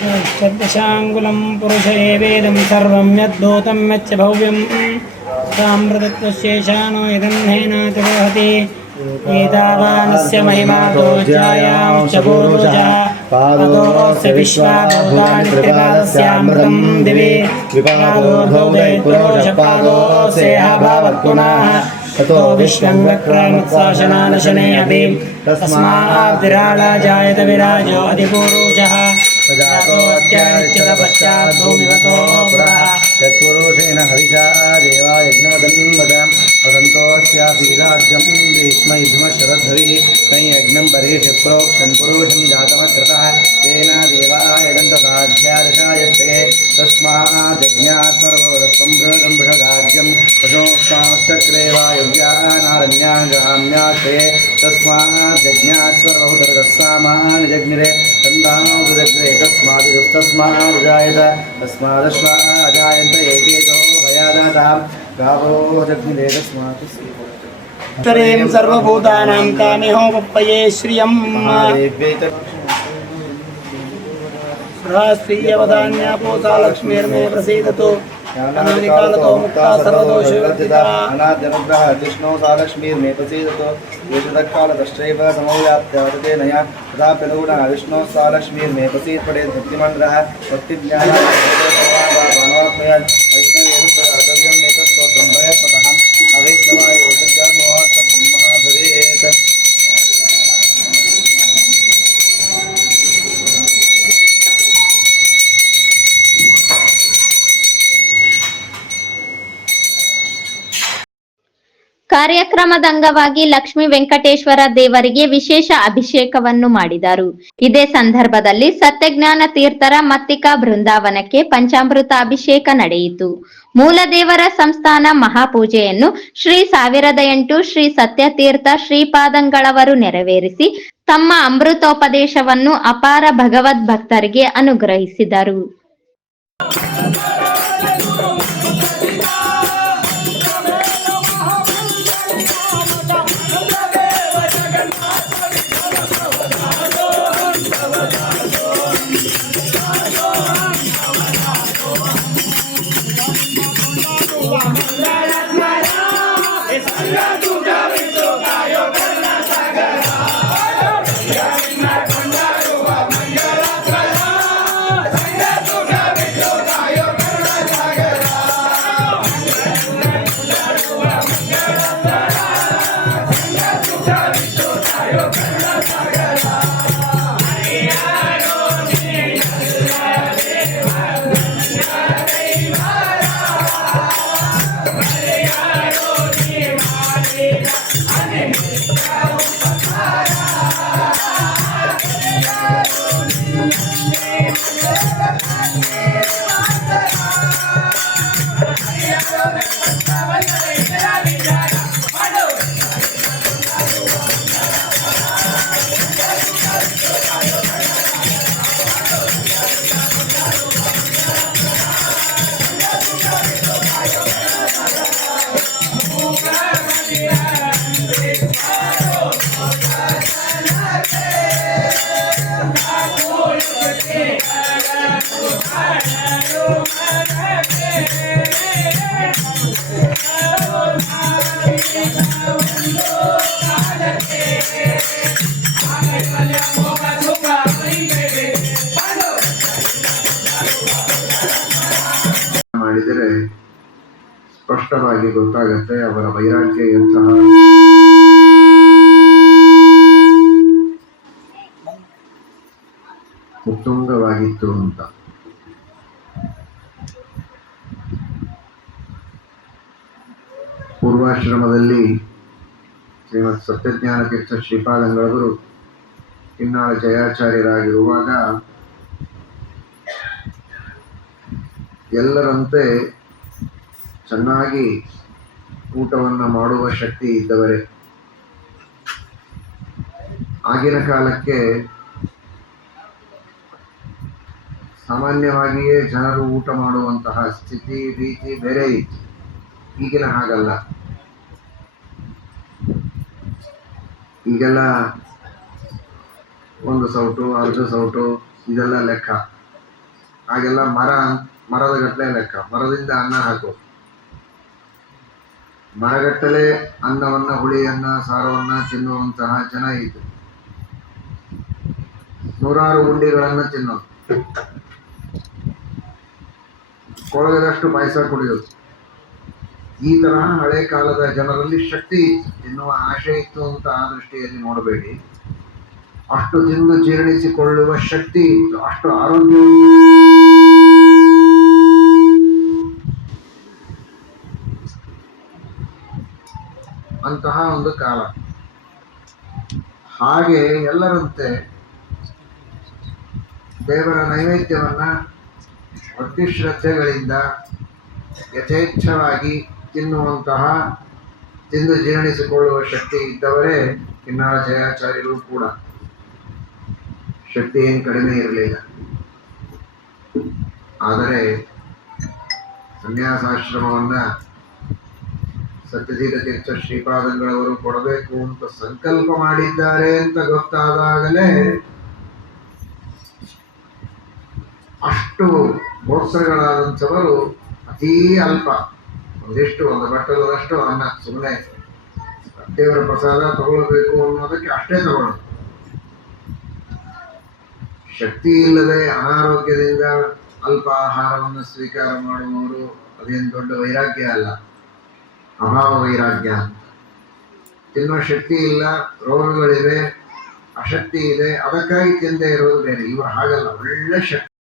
चद्दशाङ्गुलं पुरुष एवेदं सर्वं यद्भूतं यच्च भव्यं साम्प्रतत्वशेषानो यदन्नेनातिरोहति एतावानस्य महिमा दोजायां च पूर्वजा पादोऽस्य विश्वाभूतानि त्रिपादस्यामृतं दिवि। विपादोर्धौदैत्रोषपादोऽस्येहाभावत् पुनः ततो विश्वं वक्रमत्साशनानशने अपि। तस्मात् विराला जायत विराजो अधिपूरुषः। प्रजातोऽध्यायश्चतपश्चाद्भूमिवतो हरिषा देवा यज्ञवदन्वद वदन्तोऽस्यासीदार्जं ग्रीष्मयुध्मशरद्धवी तै यज्ञं परेशप्रोक्षन् पुरुषं जातमकृतः। तेन देवा यदन्तसाध्यार्षायस्ते तस्माद्यज्ञात् प्रशोक्ताश्चक्रे वायुव्यानारण्याङ्गहाम्यास्ते। तस्माद्यज्ञात् सर्वभूतरसामान् जग्निरे तस्मादिस्तस्मादिजायत तस्मादस्माजायन्त एकेतो भयादातां। गावोजग्निरेकस्मात् तरें सर्वभूतानां कामेहोपये श्रियं अनाद्यनुग्रहः जिष्णो सा लक्ष्मीर्मे प्रसीदतु। समव्याप्त्या नया तथा प्रदौड़ा विष्णु सालक्ष्मी में प्रसीद पड़े भक्तिमंडल भक्ति ज्ञान वैष्णव अवैष्णवाय ब्रह्मा भवेत् ಕಾರ್ಯಕ್ರಮದ ಅಂಗವಾಗಿ ಲಕ್ಷ್ಮೀ ವೆಂಕಟೇಶ್ವರ ದೇವರಿಗೆ ವಿಶೇಷ ಅಭಿಷೇಕವನ್ನು ಮಾಡಿದರು. ಇದೇ ಸಂದರ್ಭದಲ್ಲಿ ಸತ್ಯಜ್ಞಾನ ತೀರ್ಥರ ಮತ್ತಿಕಾ ಬೃಂದಾವನಕ್ಕೆ ಪಂಚಾಮೃತ ಅಭಿಷೇಕ ನಡೆಯಿತು. ಮೂಲ ದೇವರ ಸಂಸ್ಥಾನ ಮಹಾಪೂಜೆಯನ್ನು ಶ್ರೀ ಸಾವಿರದ ಎಂಟು ಶ್ರೀ ಸತ್ಯತೀರ್ಥ ಶ್ರೀಪಾದಂಗಳವರು ನೆರವೇರಿಸಿ ತಮ್ಮ ಅಮೃತೋಪದೇಶವನ್ನು ಅಪಾರ ಭಗವದ್ ಭಕ್ತರಿಗೆ ಅನುಗ್ರಹಿಸಿದರು. Bye. ಮಾಡಿದರೆ ಸ್ಪಷ್ಟವಾಗಿ ಗೊತ್ತಾಗುತ್ತೆ ಅವರ ವೈರಾಗ್ಯ ಎಂತಹ ಉತ್ತುಂಗವಾಗಿತ್ತು ಅಂತ. ಪೂರ್ವಾಶ್ರಮದಲ್ಲಿ ಶ್ರೀಮತ್ ಸತ್ಯಜ್ಞಾನ ತೀರ್ಥ ಶ್ರೀಪಾದಂಗಳವರು ಇನ್ನಾಳ ಜಯಾಚಾರ್ಯರಾಗಿರುವಾಗ ಎಲ್ಲರಂತೆ ಚೆನ್ನಾಗಿ ಊಟವನ್ನು ಮಾಡುವ ಶಕ್ತಿ ಇದ್ದವರೇ. ಆಗಿನ ಕಾಲಕ್ಕೆ ಸಾಮಾನ್ಯವಾಗಿಯೇ ಜನರು ಊಟ ಮಾಡುವಂತಹ ಸ್ಥಿತಿ, ರೀತಿ ಬೇರೆ ಇತ್ತು. ಈಗಿನ ಹಾಗಲ್ಲ. ಈಗೆಲ್ಲ ಒಂದು ಸೌಟು, ಅರ್ಧ ಸೌಟು, ಇದೆಲ್ಲ ಲೆಕ್ಕ. ಹಾಗೆಲ್ಲ ಮರ, ಮರದ ಗಟ್ಟಲೆ ಲೆಕ್ಕ. ಮರದಿಂದ ಅನ್ನ ಹಾಕು. ಮರಗಟ್ಟಲೆ ಅನ್ನವನ್ನ, ಹುಳಿಯನ್ನ, ಸಾರವನ್ನ ತಿನ್ನುವಂತಹ ಜನ ಇದ್ದು ನೂರಾರು ಉಂಡಿಗಳನ್ನು ತಿನ್ನೋದು ಕೊಳಗದಷ್ಟು ಪಾಯಸ ಕುಡಿಯೋದು. ಈ ತರಹ ಹಳೆ ಕಾಲದ ಜನರಲ್ಲಿ ಶಕ್ತಿ ಎನ್ನುವ ಆಶೆ ಇತ್ತು ಅಂತ ಆ ದೃಷ್ಟಿಯಲ್ಲಿ ನೋಡಬೇಡಿ. ಅಷ್ಟು ತಿಂದು ಜೀರ್ಣಿಸಿಕೊಳ್ಳುವ ಶಕ್ತಿ ಇತ್ತು. ಅಷ್ಟು ಆರೋಗ್ಯ ಅಂತಹ ಒಂದು ಕಾಲ. ಹಾಗೆ ಎಲ್ಲರಂತೆ ದೇವರ ನೈವೇದ್ಯವನ್ನ ಭಕ್ತಿ ಶ್ರದ್ಧೆಗಳಿಂದ ಯಥೇಚ್ಛವಾಗಿ ತಿನ್ನುವಂತಹ, ತಿಂದು ಜೀರ್ಣಿಸಿಕೊಳ್ಳುವ ಶಕ್ತಿ ಇದ್ದವರೇ ಕಿನ್ನಾಳ ಜಯಾಚಾರ್ಯರು ಕೂಡ. ಶಕ್ತಿ ಏನು ಕಡಿಮೆ ಇರಲಿಲ್ಲ. ಆದರೆ ಸನ್ಯಾಸಾಶ್ರಮವನ್ನ ಸತ್ಯಜೀತ ತೀರ್ಥ ಶ್ರೀಪಾದಂಗಳವರು ಕೊಡಬೇಕು ಅಂತ ಸಂಕಲ್ಪ ಮಾಡಿದ್ದಾರೆ ಅಂತ ಗೊತ್ತಾದಾಗಲೇ ಅಷ್ಟು ಭೋಕ್ತೃಗಳಾದಂಥವರು ಅತೀ ಅಲ್ಪ. ಒಂದಿಷ್ಟು, ಒಂದು ಬಟ್ಟಲದಷ್ಟು ಅನ್ನ ಸುಮ್ಮನೆ ದೇವರ ಪ್ರಸಾದ ತಗೊಳ್ಬೇಕು ಅನ್ನೋದಕ್ಕೆ ಅಷ್ಟೇ ತಗೊಳ್ಳೋದು. ಶಕ್ತಿ ಇಲ್ಲದೆ ಅನಾರೋಗ್ಯದಿಂದ ಅಲ್ಪ ಆಹಾರವನ್ನು ಸ್ವೀಕಾರ ಮಾಡುವವರು ಅದೇನು ದೊಡ್ಡ ವೈರಾಗ್ಯ ಅಲ್ಲ. ಅಭಾವ ವೈರಾಗ್ಯ ತಿನ್ನುವ ಶಕ್ತಿ ಇಲ್ಲ, ರೋಗಗಳಿವೆ, ಅಶಕ್ತಿ ಇದೆ, ಅದಕ್ಕಾಗಿ ತಿಂದೇ ಇರೋದು ಬೇರೆ. ಇವರು ಹಾಗಲ್ಲ, ಒಳ್ಳೆ ಶಕ್ತಿ.